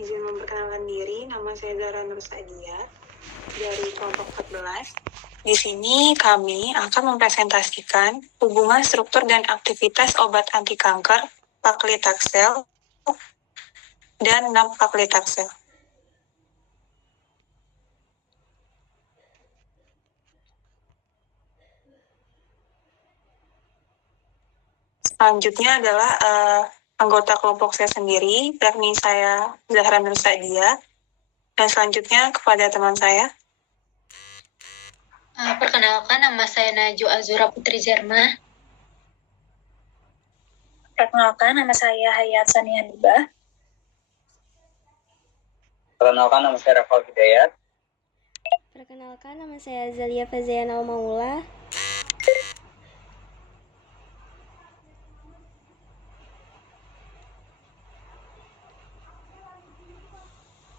Izin memperkenalkan diri, nama saya Zahra Nur Sadia dari kelompok 14. Di sini kami akan mempresentasikan hubungan struktur dan aktivitas obat anti kanker, paclitaxel, dan nab-paclitaxel. Selanjutnya adalah anggota kelompok saya sendiri, yakni saya Zahra Nur Sadia. Dan selanjutnya kepada teman saya. Perkenalkan, nama saya Naju Azura Putri Zerma. Perkenalkan, nama saya Hayat Sania Hibah. Perkenalkan, nama saya Rafael Hidayat. Perkenalkan, nama saya Zalia Faziana Maula.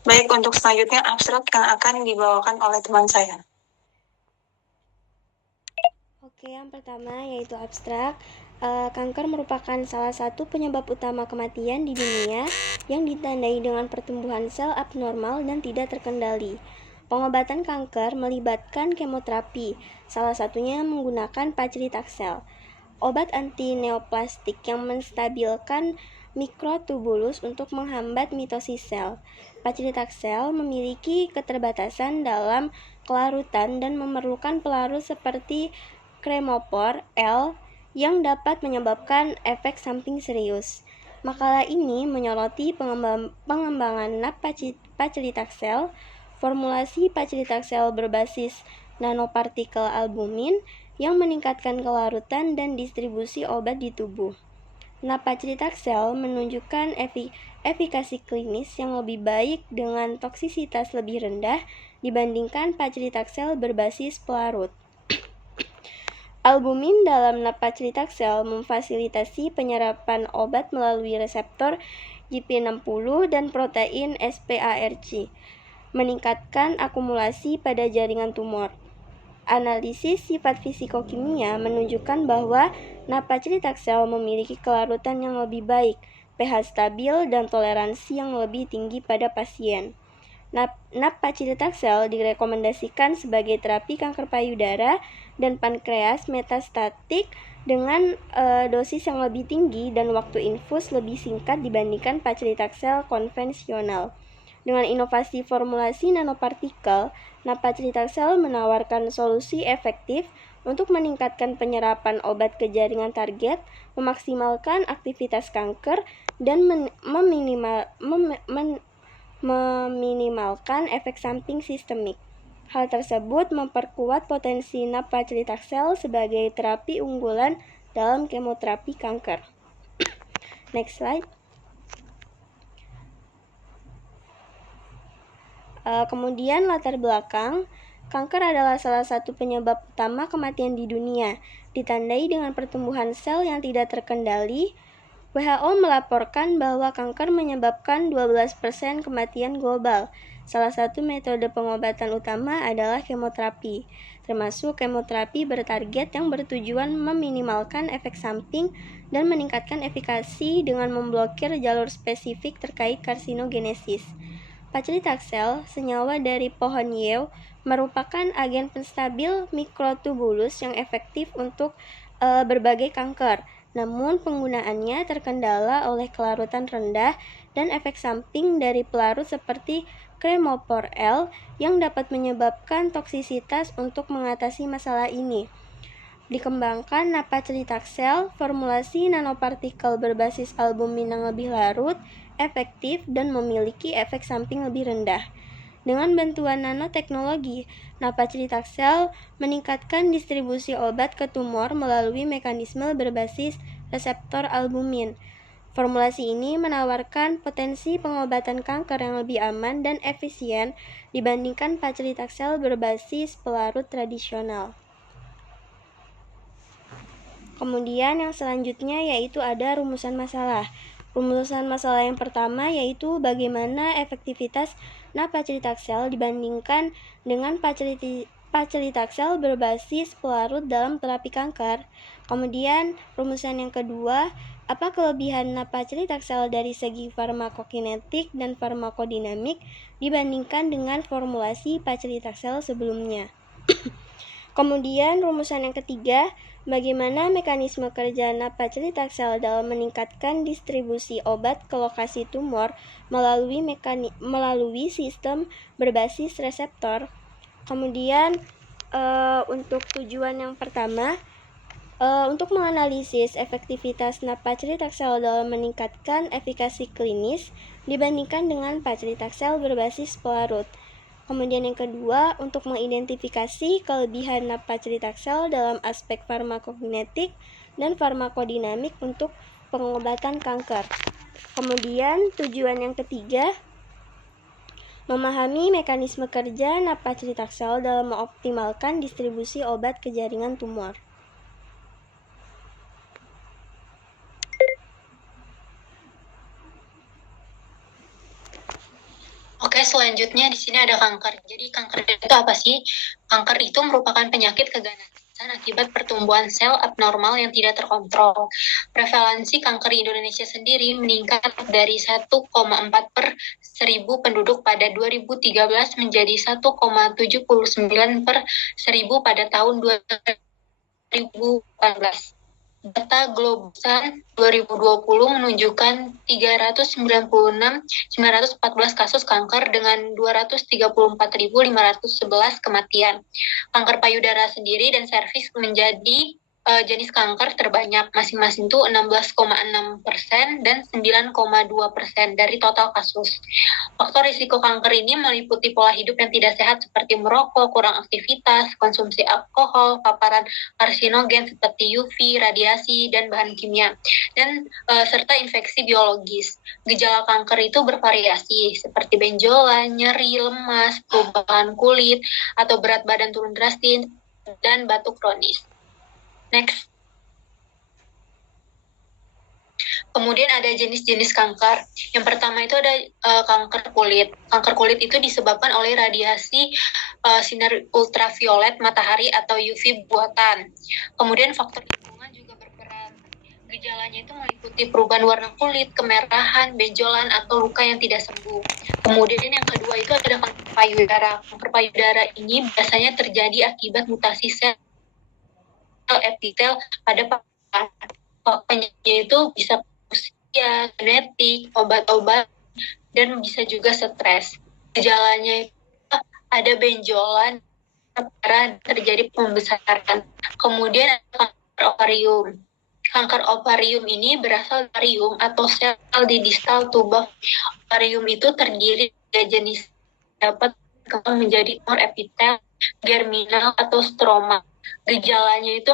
Baik, untuk selanjutnya abstrak yang akan dibawakan oleh teman saya. Oke, yang pertama yaitu abstrak. Kanker merupakan salah satu penyebab utama kematian di dunia yang ditandai dengan pertumbuhan sel abnormal dan tidak terkendali. Pengobatan kanker melibatkan kemoterapi, salah satunya menggunakan paclitaxel, obat anti-neoplastik yang menstabilkan mikrotubulus untuk menghambat mitosis sel. Paclitaxel memiliki keterbatasan dalam kelarutan dan memerlukan pelarut seperti kremopor L yang dapat menyebabkan efek samping serius. Makalah ini menyoroti pengembangan nab-paclitaxel, formulasi paclitaxel berbasis nanopartikel albumin yang meningkatkan kelarutan dan distribusi obat di tubuh. Nab-paclitaxel menunjukkan efikasi klinis yang lebih baik dengan toksisitas lebih rendah dibandingkan paclitaxel berbasis pelarut. Albumin dalam nab-paclitaxel memfasilitasi penyerapan obat melalui reseptor JP60 dan protein SPARC, meningkatkan akumulasi pada jaringan tumor. Analisis sifat fisikokimia menunjukkan bahwa nab-paclitaxel memiliki kelarutan yang lebih baik, pH stabil, dan toleransi yang lebih tinggi pada pasien. Nab-paclitaxel direkomendasikan sebagai terapi kanker payudara dan pankreas metastatik dengan dosis yang lebih tinggi dan waktu infus lebih singkat dibandingkan paclitaxel konvensional. Dengan inovasi formulasi nanopartikel, nab-paclitaxel menawarkan solusi efektif untuk meningkatkan penyerapan obat ke jaringan target, memaksimalkan aktivitas kanker, dan meminimalkan efek samping sistemik. Hal tersebut memperkuat potensi nab-paclitaxel sebagai terapi unggulan dalam kemoterapi kanker. Next slide. Kemudian latar belakang, kanker adalah salah satu penyebab utama kematian di dunia, ditandai dengan pertumbuhan sel yang tidak terkendali. WHO melaporkan bahwa kanker menyebabkan 12% kematian global. Salah satu metode pengobatan utama adalah kemoterapi, termasuk kemoterapi bertarget yang bertujuan meminimalkan efek samping dan meningkatkan efikasi dengan memblokir jalur spesifik terkait karsinogenesis. Paclitaxel, senyawa dari pohon yew, merupakan agen penstabil mikrotubulus yang efektif untuk berbagai kanker. Namun penggunaannya terkendala oleh kelarutan rendah dan efek samping dari pelarut seperti kremopor L yang dapat menyebabkan toksisitas. Untuk mengatasi masalah ini, dikembangkan nab-paclitaxel, formulasi nanopartikel berbasis albumin yang lebih larut, efektif, dan memiliki efek samping lebih rendah. Dengan bantuan nanoteknologi, nab-paclitaxel meningkatkan distribusi obat ke tumor melalui mekanisme berbasis reseptor albumin. Formulasi ini menawarkan potensi pengobatan kanker yang lebih aman dan efisien dibandingkan paclitaxel berbasis pelarut tradisional. Kemudian yang selanjutnya yaitu ada rumusan masalah. Rumusan masalah yang pertama yaitu bagaimana efektivitas nab-paclitaxel dibandingkan dengan paclitaxel berbasis pelarut dalam terapi kanker. Kemudian rumusan yang kedua Apa kelebihan nab-paclitaxel dari segi farmakokinetik dan farmakodinamik dibandingkan dengan formulasi paclitaxel sebelumnya? Kemudian rumusan yang ketiga, bagaimana mekanisme kerja nab-paclitaxel dalam meningkatkan distribusi obat ke lokasi tumor melalui sistem berbasis reseptor. Kemudian untuk tujuan yang pertama, untuk menganalisis efektivitas nab-paclitaxel dalam meningkatkan efikasi klinis dibandingkan dengan paclitaxel berbasis pelarut. Kemudian yang kedua, untuk mengidentifikasi kelebihan nab-paclitaxel dalam aspek farmakokinetik dan farmakodinamik untuk pengobatan kanker. Kemudian tujuan yang ketiga, memahami mekanisme kerja nab-paclitaxel dalam mengoptimalkan distribusi obat ke jaringan tumor. Oke, selanjutnya di sini ada kanker. Jadi kanker itu apa sih? Kanker itu merupakan penyakit keganasan akibat pertumbuhan sel abnormal yang tidak terkontrol. Prevalensi kanker di Indonesia sendiri meningkat dari 1,4 per 1000 penduduk pada 2013 menjadi 1,79 per 1000 pada tahun 2014. Data Globsan 2020 menunjukkan 396.914 kasus kanker dengan 234.511 kematian. Kanker payudara sendiri dan serviks menjadi jenis kanker terbanyak, masing-masing itu 16,6% dan 9,2% dari total kasus. Faktor risiko kanker ini meliputi pola hidup yang tidak sehat seperti merokok, kurang aktivitas, konsumsi alkohol, paparan karsinogen seperti UV, radiasi, dan bahan kimia, dan serta infeksi biologis. Gejala kanker itu bervariasi seperti benjolan, nyeri, lemas, perubahan kulit, atau berat badan turun drastis, dan batuk kronis. Next. Kemudian ada jenis-jenis kanker. Yang pertama itu ada kanker kulit. Kanker kulit itu disebabkan oleh radiasi sinar ultraviolet matahari atau UV buatan. Kemudian faktor lingkungan juga berperan. Gejalanya itu meliputi perubahan warna kulit, kemerahan, benjolan, atau luka yang tidak sembuh. Kemudian yang kedua itu ada kanker payudara. Kanker payudara ini biasanya terjadi akibat mutasi sel epitel pada penyakit itu bisa usia, genetik, obat-obat, dan bisa juga stres. Gejalanya itu ada benjolan, parah, terjadi pembesaran. Kemudian ada kanker ovarium. Kanker ovarium ini berasal dari ovarium atau sel di distal tuba ovarium itu terdiri dari jenis dapat menjadi tumor epitel, germinal, atau stroma. Gejalanya itu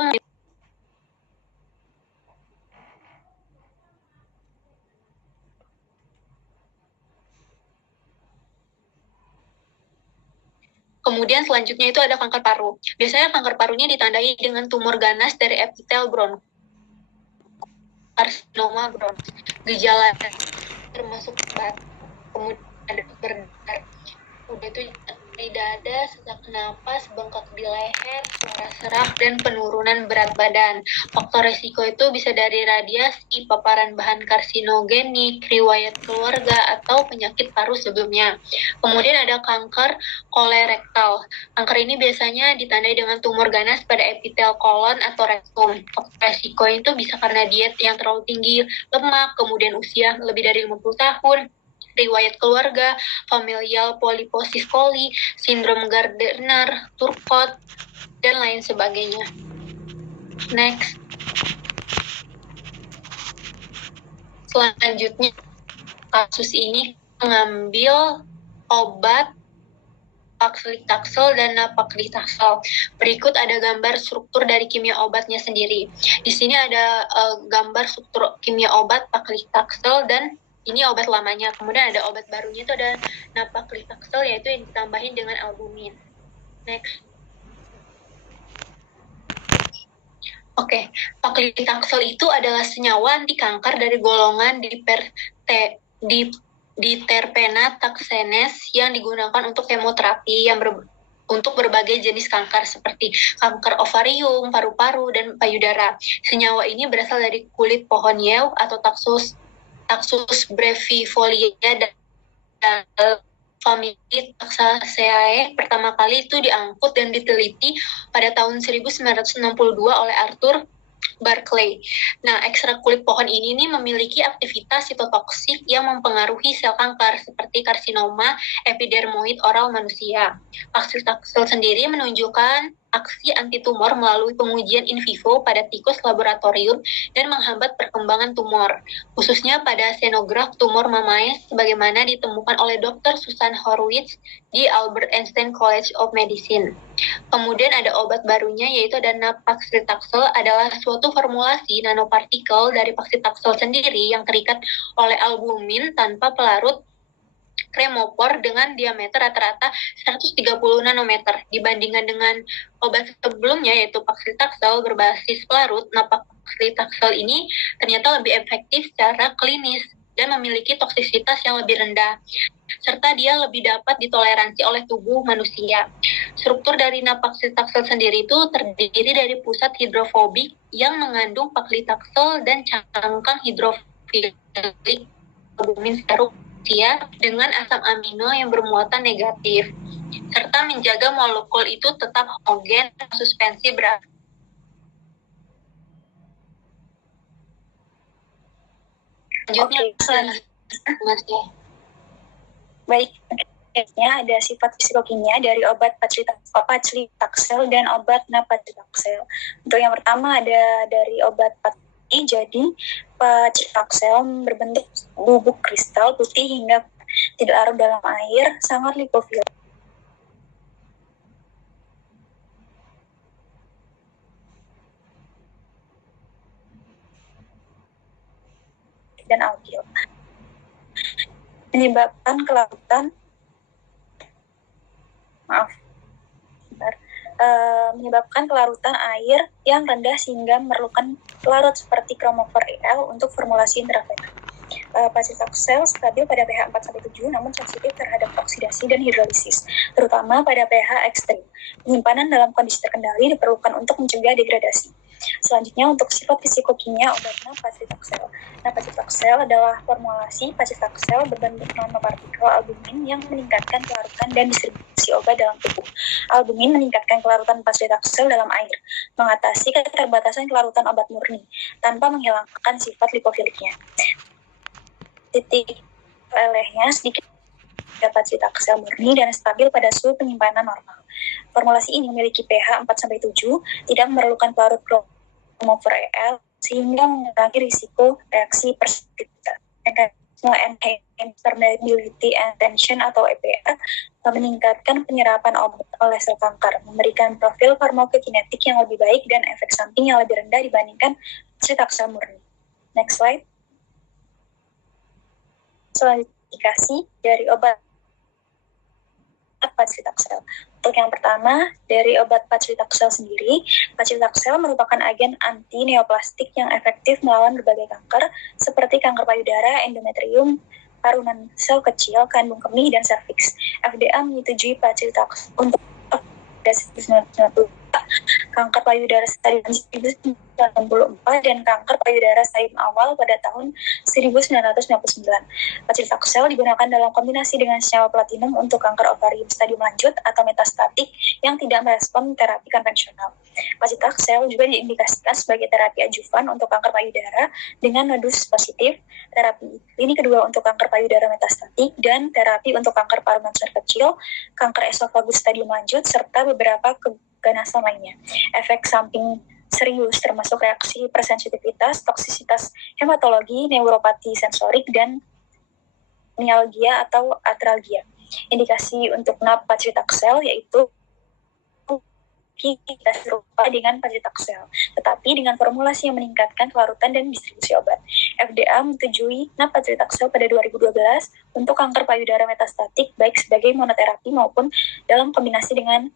Kemudian selanjutnya itu ada kanker paru. Biasanya kanker parunya ditandai dengan tumor ganas dari epitel bronkus, karsinoma bronkus. Gejala termasuk batuk, kemudian ada berdarah, udah itu di dada, sesak napas, bengkak di leher, suara serak, dan penurunan berat badan. Faktor risiko itu bisa dari radiasi, paparan bahan karsinogenik, riwayat keluarga, atau penyakit paru sebelumnya. Kemudian ada kanker kolorektal. Kanker ini biasanya ditandai dengan tumor ganas pada epitel kolon atau rektum. Faktor risiko itu bisa karena diet yang terlalu tinggi, lemak, kemudian usia lebih dari 50 tahun, riwayat keluarga, familial polyposis coli, sindrom Gardner, Turcot, dan lain sebagainya. Next. Selanjutnya, kasus ini mengambil obat paclitaxel dan nab-paclitaxel. Berikut ada gambar struktur dari kimia obatnya sendiri. Di sini ada gambar struktur kimia obat paclitaxel dan ini obat lamanya. Kemudian ada obat barunya itu ada nab-paclitaxel, yaitu yang ditambahin dengan albumin. Next. Oke, paclitaxel itu adalah senyawa anti kanker dari golongan diterpena taxanes yang digunakan untuk kemoterapi yang untuk berbagai jenis kanker seperti kanker ovarium, paru-paru, dan payudara. Senyawa ini berasal dari kulit pohon yew atau Taxus brevifolia dan famili Taxaceae. Pertama kali itu diangkut dan diteliti pada tahun 1962 oleh Arthur Barclay. Nah, ekstrak kulit pohon ini nih memiliki aktivitas sitotoksik yang mempengaruhi sel kanker seperti karsinoma epidermoid oral manusia. Paclitaxel sendiri menunjukkan aksi antitumor melalui pengujian in vivo pada tikus laboratorium dan menghambat perkembangan tumor, khususnya pada xenograf tumor mamae sebagaimana ditemukan oleh Dr. Susan Horwitz di Albert Einstein College of Medicine. Kemudian ada obat barunya yaitu ada paclitaxel, adalah suatu formulasi nanopartikel dari paclitaxel sendiri yang terikat oleh albumin tanpa pelarut kremopor dengan diameter rata-rata 130 nanometer. Dibandingkan dengan obat sebelumnya yaitu paclitaxel berbasis pelarut, nah paclitaxel ini ternyata lebih efektif secara klinis dan memiliki toksisitas yang lebih rendah, serta dia lebih dapat ditoleransi oleh tubuh manusia. Struktur dari paclitaxel sendiri itu terdiri dari pusat hidrofobik yang mengandung paclitaxel dan cangkang hidrofilik albumin serum dengan asam amino yang bermuatan negatif, serta menjaga molekul itu tetap homogen suspensi berat. Selanjutnya, Baik, selanjutnya ada sifat fisikokimia dari obat paclitaxel dan obat nab-paclitaxel. Untuk yang pertama ada dari obat jadi paclitaxel berbentuk bubuk kristal putih hingga tidak larut dalam air, sangat lipofilik dan alkil, menyebabkan kelarutan menyebabkan kelarutan air yang rendah sehingga memerlukan pelarut seperti kromofor EL untuk formulasi intravenous. Paclitaxel stabil pada pH 4-7 namun sensitif terhadap oksidasi dan hidrolisis, terutama pada pH ekstrim. Penyimpanan dalam kondisi terkendali diperlukan untuk mencegah degradasi. Selanjutnya untuk sifat fisikokimia obat paclitaxel. Paclitaxel adalah formulasi paclitaxel berbentuk nanopartikel albumin yang meningkatkan kelarutan dan distribusi obat dalam tubuh. Albumin meningkatkan kelarutan paclitaxel dalam air, mengatasi keterbatasan kelarutan obat murni, tanpa menghilangkan sifat lipofiliknya. Titik lelehnya sedikit paclitaxel murni dan stabil pada suhu penyimpanan normal. Formulasi ini memiliki pH 4-7, tidak memerlukan pelarut kromofor EL, sehingga mengurangi risiko reaksi persistita. Mekanisme permeability and tension atau EPR meningkatkan penyerapan obat oleh sel kanker, memberikan profil farmakokinetik yang lebih baik dan efek samping yang lebih rendah dibandingkan paclitaxel murni. Next slide. Selanjutnya indikasi dari obat paclitaxel. Untuk yang pertama, dari obat paclitaxel sendiri, paclitaxel merupakan agen anti-neoplastik yang efektif melawan berbagai kanker, seperti kanker payudara, endometrium, parunan sel kecil, kandung kemih, dan serviks. FDA menyetujui paclitaxel untuk kanker payudara stadium 1994 dan kanker payudara stadium awal pada tahun 1999. Paclitaxel digunakan dalam kombinasi dengan senyawa platinum untuk kanker ovarium stadium lanjut atau metastatik yang tidak merespon terapi konvensional. Paclitaxel juga diindikasikan sebagai terapi adjuvan untuk kanker payudara dengan nodus positif, terapi lini kedua untuk kanker payudara metastatik, dan terapi untuk kanker paruman sel kecil, kanker esofagus stadium lanjut, serta beberapa keganasan lainnya. Efek samping serius termasuk reaksi hipersensitivitas, toksisitas hematologi, neuropati sensorik, dan mialgia atau atralgia. Indikasi untuk paclitaxel yaitu kita serupa dengan paclitaxel, tetapi dengan formulasi yang meningkatkan kelarutan dan distribusi obat. FDA menyetujui paclitaxel pada 2012 untuk kanker payudara metastatik baik sebagai monoterapi maupun dalam kombinasi dengan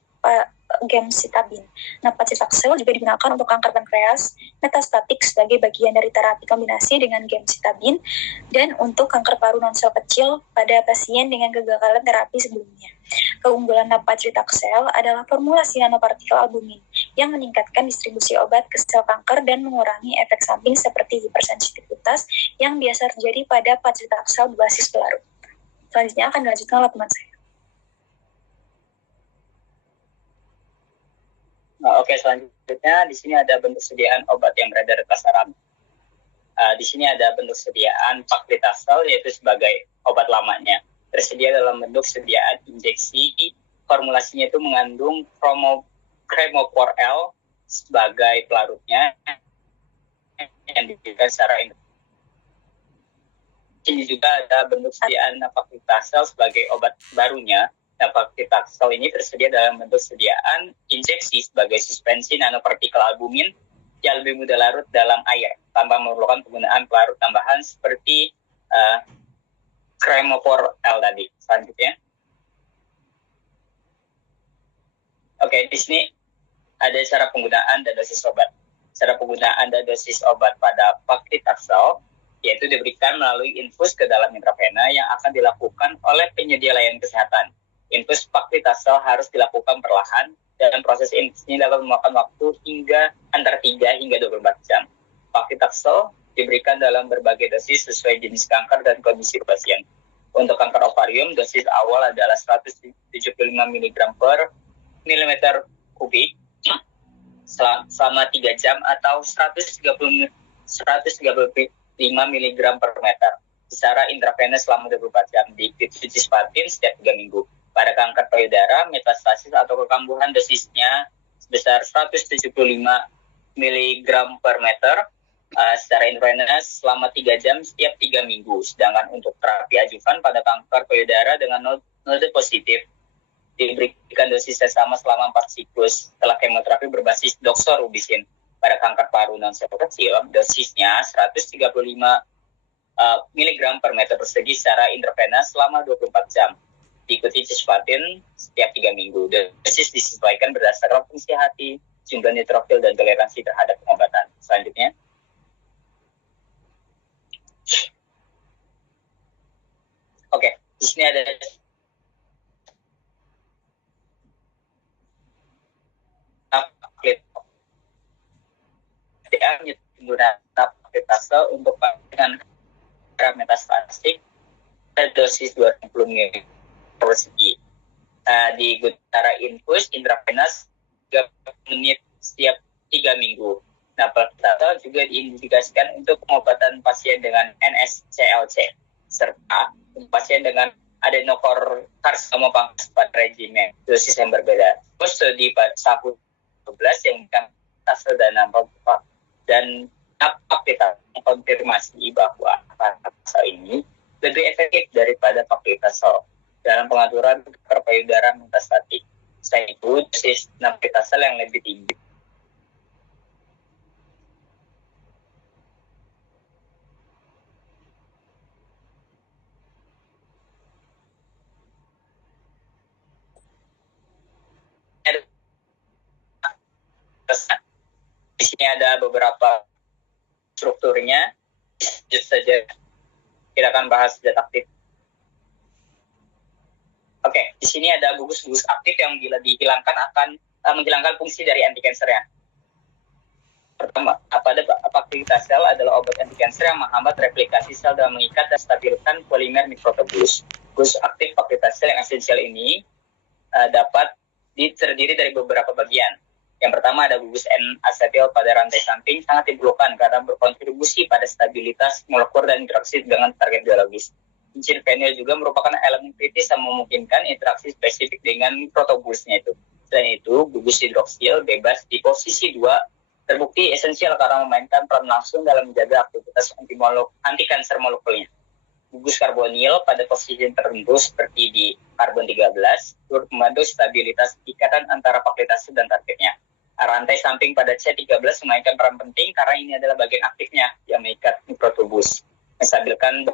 gemcitabine. Nah, paclitaxel juga digunakan untuk kanker pankreas metastatik sebagai bagian dari terapi kombinasi dengan gemcitabine dan untuk kanker paru non-sel kecil pada pasien dengan kegagalan terapi sebelumnya. Keunggulan paclitaxel adalah formulasi nanopartikel albumin yang meningkatkan distribusi obat ke sel kanker dan mengurangi efek samping seperti hipersensitivitas yang biasa terjadi pada paclitaxel berbasis pelarut. Selanjutnya akan dilanjutkan oleh teman saya. Oke, selanjutnya di sini ada bentuk sediaan obat yang beredar di pasaran. Di sini ada bentuk sediaan paclitaxel yaitu sebagai obat lamanya. Tersedia dalam bentuk sediaan injeksi, formulasinya itu mengandung Chromopor L sebagai pelarutnya yang diberikan secara ini juga ada bentuk sediaan paclitaxel sebagai obat barunya. Paclitaxel ini tersedia dalam bentuk sediaan injeksi sebagai suspensi nanopartikel albumin yang lebih mudah larut dalam air tanpa memerlukan penggunaan pelarut tambahan seperti Chromopor L tadi. Selanjutnya, oke, di sini ada cara penggunaan dan dosis obat. Cara penggunaan dan dosis obat pada paclitaxel yaitu diberikan melalui infus ke dalam intravena yang akan dilakukan oleh penyedia layanan kesehatan. Infus paclitaxel harus dilakukan perlahan dan proses infus ini dapat memakan waktu hingga antara 3 hingga 24 jam. Paclitaxel diberikan dalam berbagai dosis sesuai jenis kanker dan kondisi pasien. Untuk kanker ovarium, dosis awal adalah 175 mg per milimeter kubik selama 3 jam atau 135 mg per meter secara intravenous selama 24 jam, diikuti cisplatin setiap 3 minggu. Pada kanker payudara, metastasis atau kekambuhan dosisnya sebesar 175 mg per meter secara intravenous selama 3 jam setiap 3 minggu. Sedangkan untuk terapi ajuvan pada kanker payudara dengan node positif diberikan dosisnya sama selama 4 siklus setelah kemoterapi berbasis doxorubicin. Pada kanker paru non-sel kecil, dosisnya 135 mg per meter persegi secara intravenous selama 24 jam. Diikuti cisplatin setiap 3 minggu. Dosis disesuaikan berdasarkan fungsi hati, jumlah neutrofil, dan toleransi terhadap pengobatan. Selanjutnya, oke, di sini ada penggunaan paclitaxel untuk dengan metastatik dosis 20 mg persegi. Digunakan infus intravenous 3 menit setiap 3 minggu. Nah, paclitaxel juga diindikasikan untuk pengobatan pasien dengan NSCLC serta pasien dengan adenokarsinoma pankreas pada regimen dosis yang berbeda. Studi tahun 12 yang paclitaxel dan paclitaxel mengkonfirmasi bahwa paclitaxel ini lebih efektif daripada paclitaxel dalam pengaturan kanker payudara metastatik. Selain itu, dosis paclitaxel yang lebih tinggi di sini ada beberapa strukturnya. Just saja kita akan bahas zat aktif. Oke, di sini ada gugus-gugus aktif yang bila dihilangkan akan menghilangkan fungsi dari anti-kansernya. Pertama, paclitaxel adalah obat anti-kanser yang menghambat replikasi sel dan mengikat dan stabilkan polimer mikrotubulus. Gugus aktif paclitaxel yang esensial ini dapat terdiri dari beberapa bagian. Yang pertama ada gugus N-asetil pada rantai samping sangat diperlukan karena berkontribusi pada stabilitas molekul dan interaksi dengan target biologis. Enzim fenil juga merupakan elemen kritis yang memungkinkan interaksi spesifik dengan mikrotubulusnya itu. Selain itu, gugus hidroksil bebas di posisi 2 terbukti esensial karena memainkan peran langsung dalam menjaga aktivitas anti-kanser molekulnya. Gugus karbonil pada posisi tertentu seperti di karbon 13 turut membantu stabilitas ikatan antara paclitaxel dan targetnya. Rantai samping pada C13 memainkan peran penting karena ini adalah bagian aktifnya yang mengikat mikrotubus, menstabilkan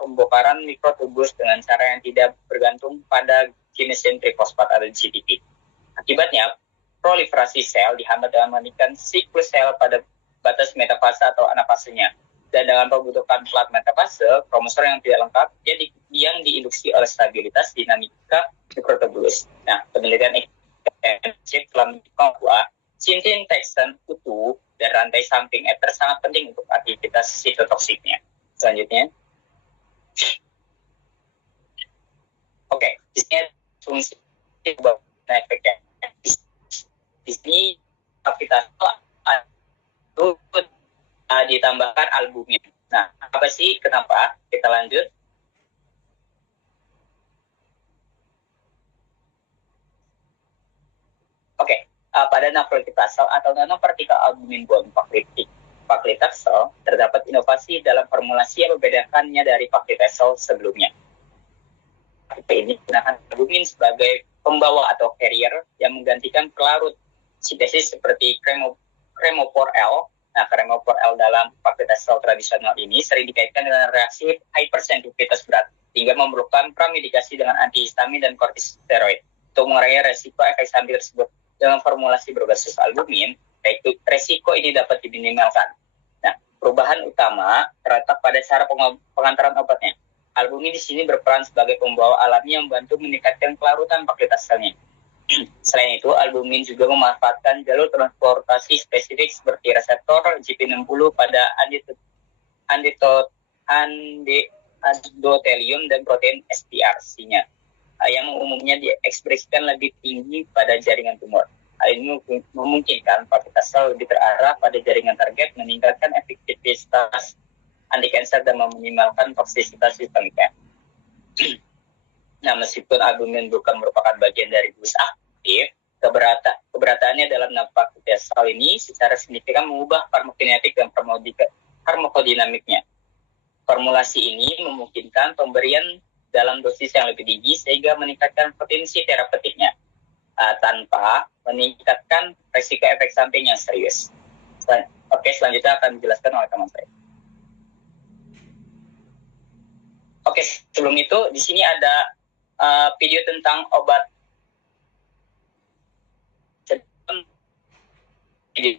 pembongkaran mikrotubus dengan cara yang tidak bergantung pada kinesin trifosfat atau GTP. Akibatnya, proliferasi sel dihambat dengan meningkatkan siklus sel pada batas metafase atau anafasenya. Dan dengan pembentukan plat metafase, kromosom yang tidak lengkap yang diinduksi oleh stabilitas dinamika mikrotubulus. Nah, penelitian ekstensif telah menunjukkan bahwa sintin teksten utuh dan rantai samping ether sangat penting untuk aktivitas sitotoksiknya. Selanjutnya, oke, di sini fungsi efeknya. Di sini aktivitas itu ditambahkan albumin. Nah, apa sih? Kenapa? Kita lanjut. Oke, pada nukleotitasel atau nanopartikel albumin bond paclitaxel terdapat inovasi dalam formulasi yang membedakannya dari paclitaxel sebelumnya. Ini menggunakan albumin sebagai pembawa atau carrier yang menggantikan pelarut sintesis seperti kremopor L. Nah, kremopor L dalam paclitaxel tradisional ini sering dikaitkan dengan reaksi hypersensitivitas berat, hingga memerlukan pramedikasi dengan antihistamin dan kortikosteroid untuk mengurangi resiko efek samping tersebut. Dengan formulasi berbasis albumin, resiko ini dapat diminimalkan. Nah, perubahan utama terletak pada cara pengantaran obatnya. Albumin di sini berperan sebagai pembawa alami yang membantu meningkatkan kelarutan paclitaxelnya. Selain itu, albumin juga memanfaatkan jalur transportasi spesifik seperti reseptor GP60 pada endotelium dan protein SPRC-nya yang umumnya diekspresikan lebih tinggi pada jaringan tumor. Hal ini memungkinkan paclitaxel lebih terarah pada jaringan target, meningkatkan efektivitas anti-kanker dan meminimalkan toksisitas sistemiknya. Nah, meskipun albumin bukan merupakan bagian dari gugus aktif, keberataannya dalam paclitaxel ini secara signifikan mengubah farmakokinetik dan farmakodinamiknya. Formulasi ini memungkinkan pemberian dalam dosis yang lebih tinggi sehingga meningkatkan potensi terapeutiknya tanpa meningkatkan risiko efek samping yang serius. Oke, selanjutnya akan dijelaskan oleh teman saya. Oke, sebelum itu di sini ada video tentang obat. Video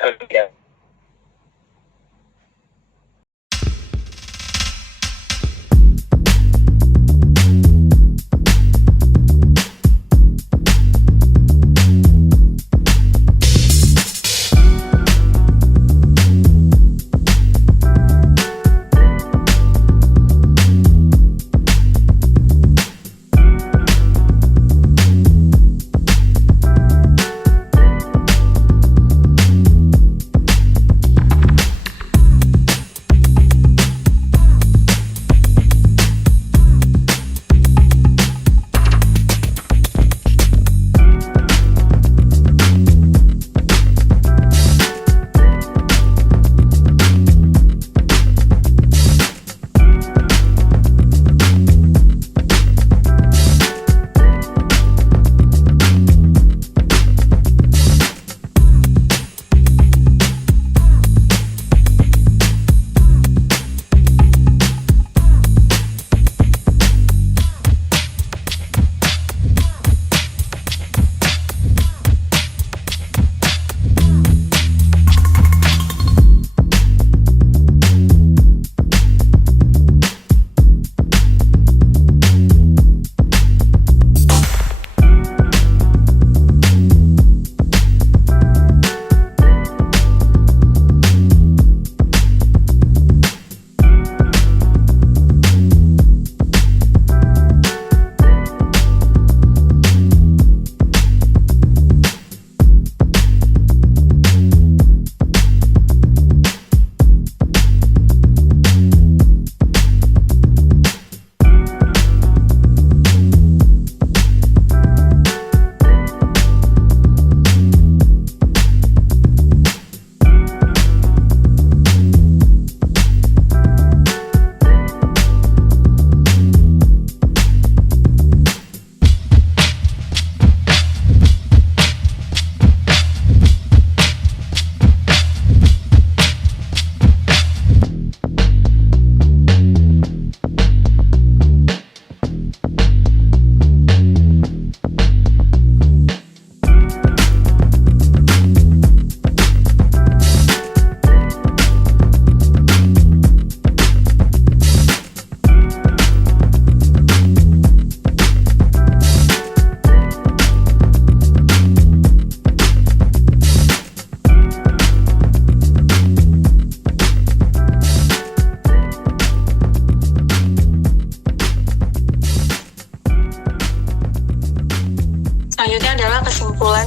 selanjutnya adalah kesimpulan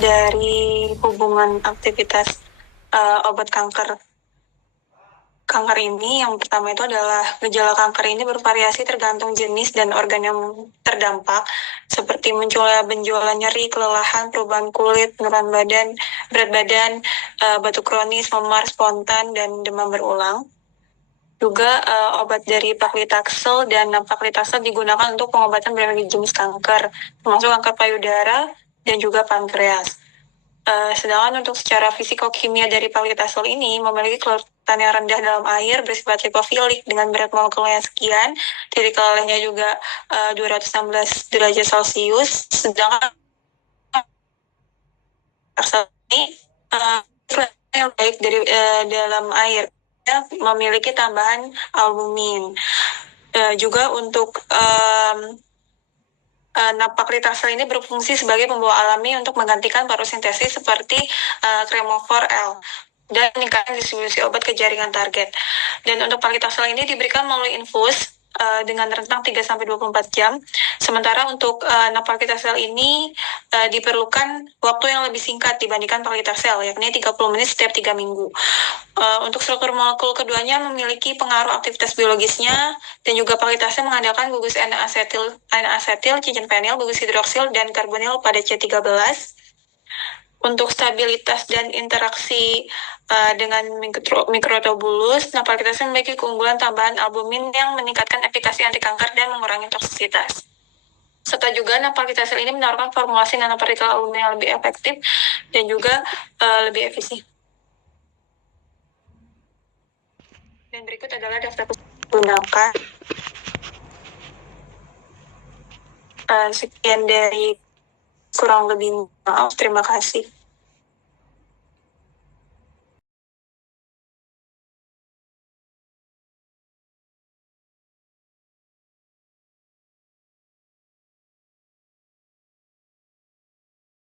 dari hubungan aktivitas obat kanker ini. Yang pertama itu adalah gejala kanker ini bervariasi tergantung jenis dan organ yang terdampak, seperti munculnya benjolan nyeri, kelelahan, perubahan kulit, penurunan badan, berat badan, batuk kronis, memar spontan, dan demam berulang. Juga obat dari paclitaxel dan paclitaxel digunakan untuk pengobatan berbagai jenis kanker, termasuk kanker payudara dan juga pankreas. Sedangkan untuk secara fisikokimia dari paclitaxel ini memiliki kelembapan yang rendah dalam air, bersifat lipofilik dengan berat molekulnya sekian, titik kelelehnya juga 216 derajat Celcius. Sedangkan paclitaxel ini yang baik dari dalam air, memiliki tambahan albumin. Juga untuk paclitaxel ini berfungsi sebagai pembawa alami untuk menggantikan parosintesis seperti kremofor L dan meningkatkan distribusi obat ke jaringan target. Dan untuk paclitaxel ini diberikan melalui infus dengan rentang 3-24 jam. Sementara untuk paclitaxel ini diperlukan waktu yang lebih singkat dibandingkan paclitaxel, yakni 30 menit setiap 3 minggu. Untuk struktur molekul keduanya memiliki pengaruh aktivitas biologisnya, dan juga paclitaxel mengandalkan gugus N-asetil, cincin fenil, gugus hidroksil, dan karbonil pada C13. Untuk stabilitas dan interaksi dengan mikrotubulus, paclitaxel memiliki keunggulan tambahan albumin yang meningkatkan efikasi anti kanker dan mengurangi toksisitas. Serta juga paclitaxel ini menawarkan formulasi nanopartikel albumin yang lebih efektif dan juga lebih efisien. Dan berikut adalah daftar gunakan. Sekian dari kurang lebih maaf. Terima kasih.